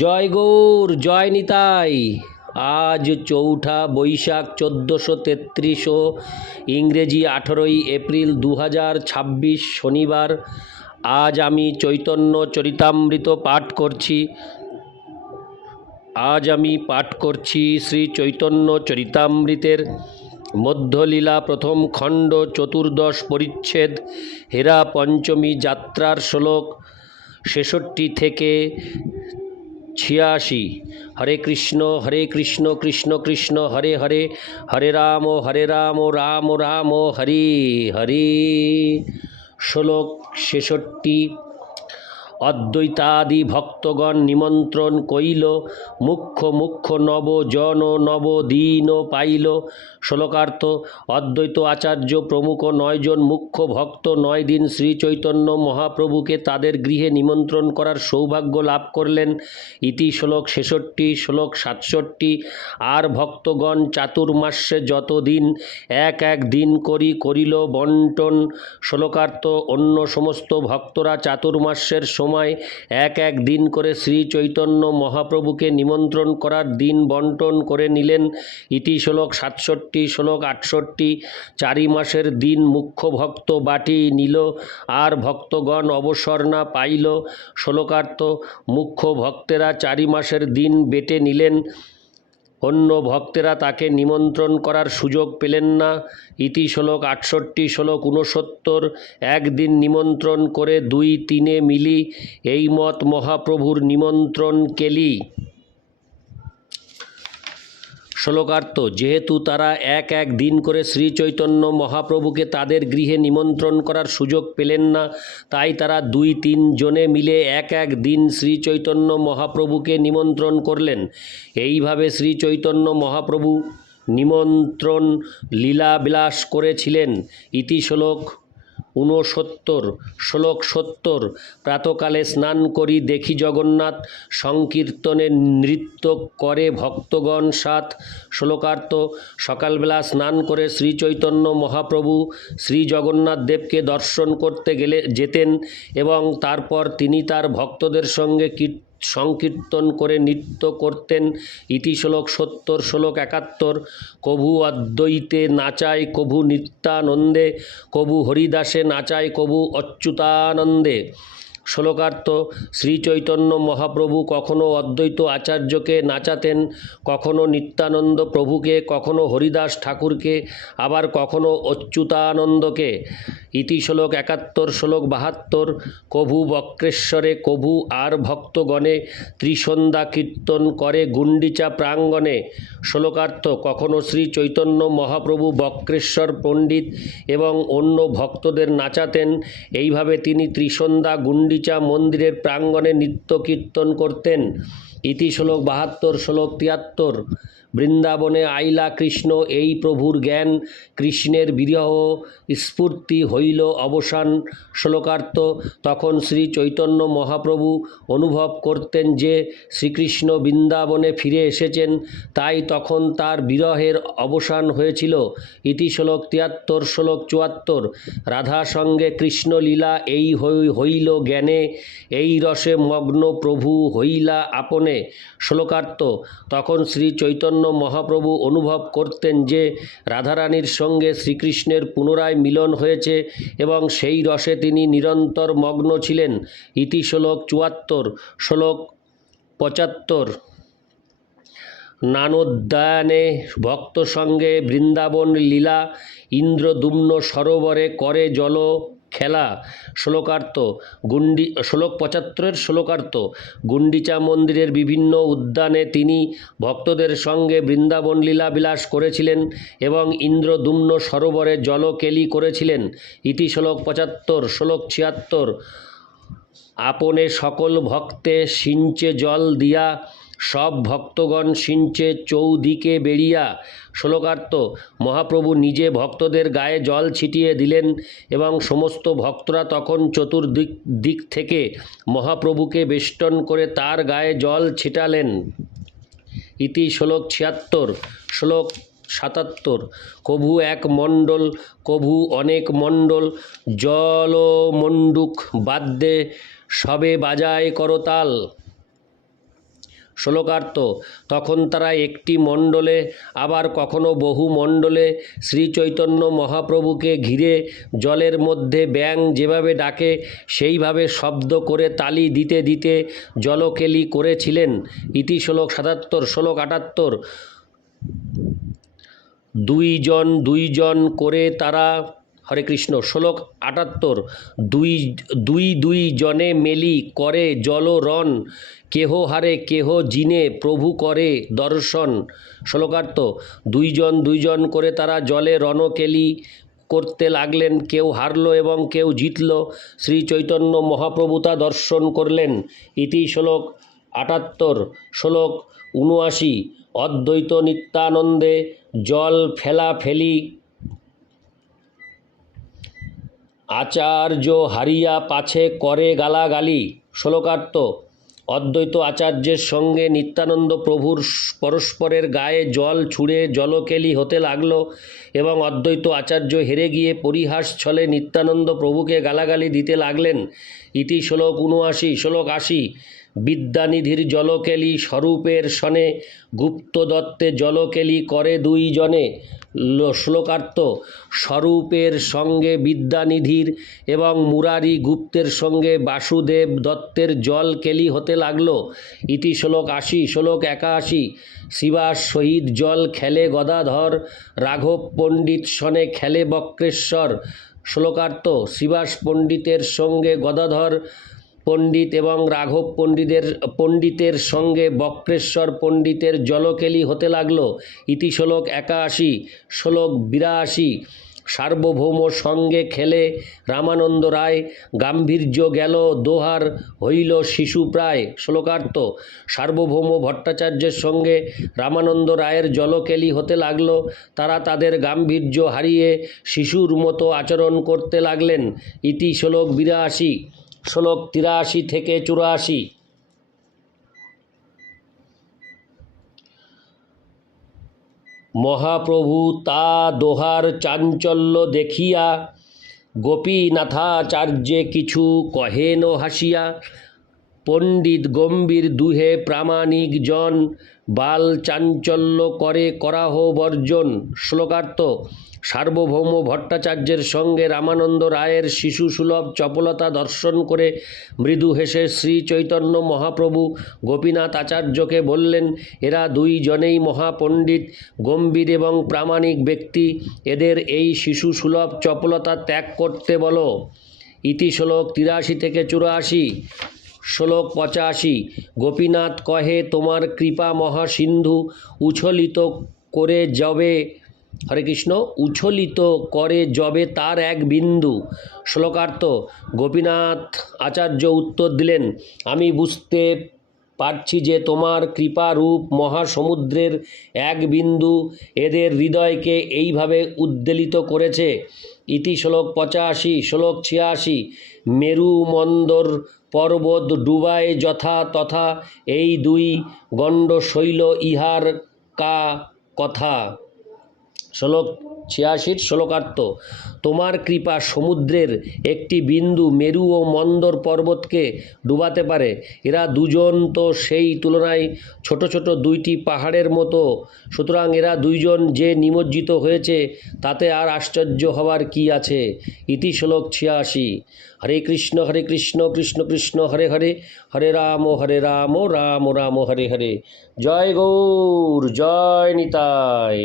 জয় গৌর, জয় নিতাই। আজ ৪ঠা বৈশাখ ১৪৩৩ ও ইংরেজি ১৮ই এপ্রিল ২০২৬ শনিবার। আজ আমি চৈতন্য চরিতামৃত পাঠ করছি। শ্রী চৈতন্য চরিতামৃতের মধ্যলীলা প্রথম খণ্ড, চতুর্দশ পরিচ্ছেদ, হেরা পঞ্চমী যাত্রার শ্লোক ৬৬ থেকে ৮৬। হরে কৃষ্ণ কৃষ্ণ কৃষ্ণ হরে হরে, হরে রাম রাম রাম হরে হরে। শ্লোক ৬৬। অদ্বৈতাদি ভক্তগণ নিমন্ত্রণ কইল, মুখ্য নব জন নব দীন পাইল। শ্লোকার্থ: অদ্বৈত আচার্য প্রমুখ ৯ জন মুখ্য ভক্ত ৯ দিন শ্রী চৈতন্য মহাপ্রভুকে তাদের গৃহে নিমন্ত্রণ করার সৌভাগ্য লাভ করলেন। ইতি শ্লোক ৬৬। শ্লোক ৬৭। আর ভক্তগণ চাতুর্মাস্যে যত দিন এক দিন করিল বন্টন। শ্লোকার্থ: অন্য সমস্ত ভক্তরা চাতুর্মাস্যের সময় এক দিন করে শ্রী চৈতন্য মহাপ্রভুকে নিমন্ত্রণ করার দিন বন্টন করে নিলেন। ইতি শ্লোক ৬৭। শ্লোক ৬৮। চারি মাসের দিন মুখ্য ভক্ত বাটি নিল, আর ভক্তগণ অবসর না পাইল। শ্লোকার্থ: মুখ্য ভক্তেরা ৪ মাসের দিন বেটে নিলেন, অন্য ভক্তেরা তাকে নিমন্ত্রণ করার সুযোগ পেলেন না। ইতি শ্লোক ৬৮। শ্লোক ৬৯। একদিন নিমন্ত্রণ করে ২-৩ মিলি, এই মত মহাপ্রভুর নিমন্ত্রণ কেলি। শ্লোকার্থ: যেহেতু তারা এক দিন করে শ্রী চৈতন্য মহাপ্রভুকে তাদের গৃহে নিমন্ত্রণ করার সুযোগ পেলেন না, তাই তারা ২-৩ জনে মিলে এক দিন শ্রী চৈতন্য মহাপ্রভুকে নিমন্ত্রণ করলেন। এইভাবে শ্রী চৈতন্য মহাপ্রভু নিমন্ত্রণ লীলাবিলাস করেছিলেন। ইতি শ্লোক ৬৯। শ্লোক ৭০। প্রাতকালে স্নান করি দেখি জগন্নাথ, সংকীর্তনে নৃত্য করে ভক্তগণ সাথ। শ্লোকার্থ: সকালবেলা স্নান করে শ্রী চৈতন্য মহাপ্রভু শ্রী জগন্নাথ দেবকে দর্শন করতে যেতেন এবং তারপর তিনি তার ভক্তদের সঙ্গে সংকীর্তন করে নৃত্য করতেন। ইতি শ্লোক ৭০। শ্লোক ৭১। কভু অদ্বৈতে নাচায় কভু নিত্যানন্দে, কভু হরিদাসে নাচায় কভু অচ্যুতানন্দে। শ্লোকার্থ: শ্রী চৈতন্য মহাপ্রভু কখনো অদ্বৈত আচার্যকে নাচাতেন, কখনো নিত্যানন্দ প্রভুকে, কখনো হরিদাস ঠাকুরকে, আবার কখনো অচ্যুতানন্দকে। ইতি শ্লোক ৭১। শ্লোক ৭২। কভু বক্রেশ্বরে কভু আর ভক্তগণে, ত্রিসন্ধ্যা কীর্তন করে গুন্ডিচা প্রাঙ্গণে। শ্লোকার্থ: কখনো শ্রী চৈতন্য মহাপ্রভু বক্রেশ্বর পণ্ডিত এবং অন্য ভক্তদের নাচাতেন। এইভাবে তিনি ত্রিসন্ধ্যা গুন্ডিচা মন্দিরের প্রাঙ্গণে নৃত্য কীর্তন করতেন। ইতি শ্লোক ৭২। শ্লোক ৭৩। বৃন্দাবনে আইলা কৃষ্ণ, এই প্রভুর জ্ঞান, কৃষ্ণের বিরহ স্ফূর্তি হইল অবসান। শ্লোকার্থ: তখন শ্রী চৈতন্য মহাপ্রভু অনুভব করতেন যে শ্রীকৃষ্ণ বৃন্দাবনে ফিরে এসেছেন, তাই তখন তার বিরহের অবসান হয়েছিল। ইতি শ্লোক ৭৩। শ্লোক ৭৪। রাধা সঙ্গে কৃষ্ণ লীলা এই হইল জ্ঞানে, এই রসে মগ্ন প্রভু হইলা আপনে। শ্লোকার্থ: তখন শ্রী চৈতন্য মহাপ্রভু অনুভব করতেন যে রাধারানীর সঙ্গে শ্রীকৃষ্ণের পুনরায় মিলন হয়েছে এবং সেই রসে তিনি নিরন্তর মগ্ন ছিলেন। ইতি শ্লোক ৭৪। শ্লোক ৭৫। নানোদ্যানে ভক্ত সঙ্গে বৃন্দাবন লীলা, ইন্দ্রদুম্ন সরোবরে করে জল খেলা। শ্লোকার্থ: শ্লোক ৭৫-এর শ্লোকার্থ: গুন্ডিচা মন্দিরের বিভিন্ন উদ্যানে তিনি ভক্তদের সঙ্গে বৃন্দাবন লীলা বিলাস করেছিলেন এবং ইন্দ্রদুম্ন সরোবরে জলকেলি করেছিলেন। ইতি শ্লোক ৭৫। শ্লোক ৭৬। আপনে সকল ভক্তে সিঞ্চে জল দিয়া, সব ভক্তগণ সিঞ্চে চৌদিকে বেরিয়া। শ্লোকার্থ: মহাপ্রভু নিজে ভক্তদের গায়ে জল ছিটিয়ে দিলেন এবং সমস্ত ভক্তরা তখন চতুর্দিক থেকে মহাপ্রভুকে বেষ্টন করে তার গায়ে জল ছিটালেন। ইতি শ্লোক ৭৬। শ্লোক ৭৭। কভু এক মণ্ডল কভু অনেক মণ্ডল, জলমণ্ডুক বাদ্যে সবে বাজায় করতাল। শ্লোকার্থ তখন তারা একটি মণ্ডলে আবার কখনো বহু মণ্ডলে শ্রীচৈতন্য মহাপ্রভুকে ঘিরে জলের মধ্যে ব্যাঙ যেভাবে ডাকে সেইভাবে শব্দ করে তালি দিতে দিতে জলকেলি করেছিলেন। ইতি শ্লোক ৭৭। শ্লোক ৭৮। দুইজন দুইজন করে তারা হরে কৃষ্ণ। শ্লোক ৭৮। দুই জনে মেলি করে জলরণ, কেহ হারে কেহ জিনে প্রভু করে দর্শন। শ্লোকার্থ দুইজন দুইজন করে তারা জলে রণকেলি করতে লাগলেন, কেউ হারল এবং কেউ জিতল। শ্রী চৈতন্য মহাপ্রভু তা দর্শন করলেন। ইতি শ্লোক ৭৮। শ্লোক ৭৯। অদ্বৈত নিত্যানন্দে জল ফেলাফেলি, আচার্য হারিয়া পাছে করে গালাগালি। শ্লোকার্থ অদ্বৈত আচার্যের সঙ্গে নিত্যানন্দ প্রভুর পরস্পরের গায়ে জল ছুঁড়ে জলকেলি হতে লাগলো এবং অদ্বৈত আচার্য হেরে গিয়ে পরিহাস ছলে নিত্যানন্দ প্রভুকে গালাগালি দিতে লাগলেন। ইতি শ্লোক ৭৯। শ্লোক ৮০। বিদ্যানিধির জলকেলি স্বরূপের সনে, গুপ্ত দত্তে জলকেলি করে দুই জনে। শ্লোকার্থ স্বরূপের সঙ্গে বিদ্যানিধির এবং মুরারি গুপ্তের সঙ্গে বাসুদেব দত্তের জল কেলি হতে লাগল। ইতি শ্লোক ৮০। শ্লোক ৮১। শিবাস সহিত জল খেলে গদাধর, রাঘব পণ্ডিত সনে খেলে বক্রেশ্বর। শ্লোকার্থ শিবাস পণ্ডিতের সঙ্গে গদাধর পণ্ডিত এবং রাঘব পণ্ডিতের সঙ্গে বক্রেশ্বর পণ্ডিতের জলকেলি হতে লাগল। ইতি শ্লোক ৮১। শ্লোক ৮২। সার্বভৌম সঙ্গে খেলে রামানন্দ রায়, গাম্ভীর্য গেল দোহার হইল শিশু প্রায়। শ্লোকার্থ সার্বভৌম ভট্টাচার্যের সঙ্গে রামানন্দ রায়ের জলকেলি হতে লাগল, তারা তাদের গাম্ভীর্য হারিয়ে শিশুর মতো আচরণ করতে লাগলেন। ইতি শ্লোক ৮২। শ্লোক ৮৩ থেকে ৮৪। মহাপ্রভু তা দোহার চাঞ্চল্য দেখিয়া, গোপীনাথাচার্যে কিছু কহেন হাসিয়া, পণ্ডিত গম্ভীর দুহে প্রামাণিক জন, বাল চাঞ্চল্য করে করাহ বর্জন। শ্লোকার্থ সার্বভৌম ভট্টাচার্যের সঙ্গে রামানন্দ রায়ের শিশু সুলভ চপলতা দর্শন করে মৃদু হেসে শ্রী চৈতন্য মহাপ্রভু গোপীনাথ আচার্যকে বললেন, এরা দুইজনেই মহাপণ্ডিত, গম্ভীর এবং প্রামাণিক ব্যক্তি, এদের এই শিশু সুলভ চপলতা ত্যাগ করতে বলো। ইতি শ্লোক ৮৩ থেকে ৮৪। শ্লোক ৮৫। গোপীনাথ কহে তোমার কৃপা মহাসিন্ধু, উচ্ছলিত করে যবে হরে কৃষ্ণ উচ্ছলিত করে যবে তার এক বিন্দু। শ্লোকার্থ গোপীনাথ আচার্য উত্তর দিলেন, আমি বুঝতে পারছি যে তোমার কৃপারূপ মহাসমুদ্রের এক বিন্দু এদের হৃদয়কে এইভাবে উদ্বেলিত করেছে। ইতি শ্লোক ৮৫। শ্লোক ৮৬। মেরু মন্দর পর্বত ডুবায় যথা তথা, এই দুই গণ্ডশৈল ইহার কা কথা। শ্লোক ৮৬। শ্লোকার্থ তোমার কৃপা সমুদ্রের একটি বিন্দু মেরু ও মন্দর পর্বতকে ডুবাতে পারে। এরা দুজন তো সেই তুলনায় ছোট ছোট দুইটি পাহাড়ের মতো, সুতরাং এরা দুইজন যে নিমজ্জিত হয়েছে তাতে আর আশ্চর্য হওয়ার কি আছে। ইতি শ্লোক ৮৬। হরে কৃষ্ণ কৃষ্ণ কৃষ্ণ হরে হরে, হরে রাম রাম রাম হরে হরে। জয় গৌর, জয় নিতাই।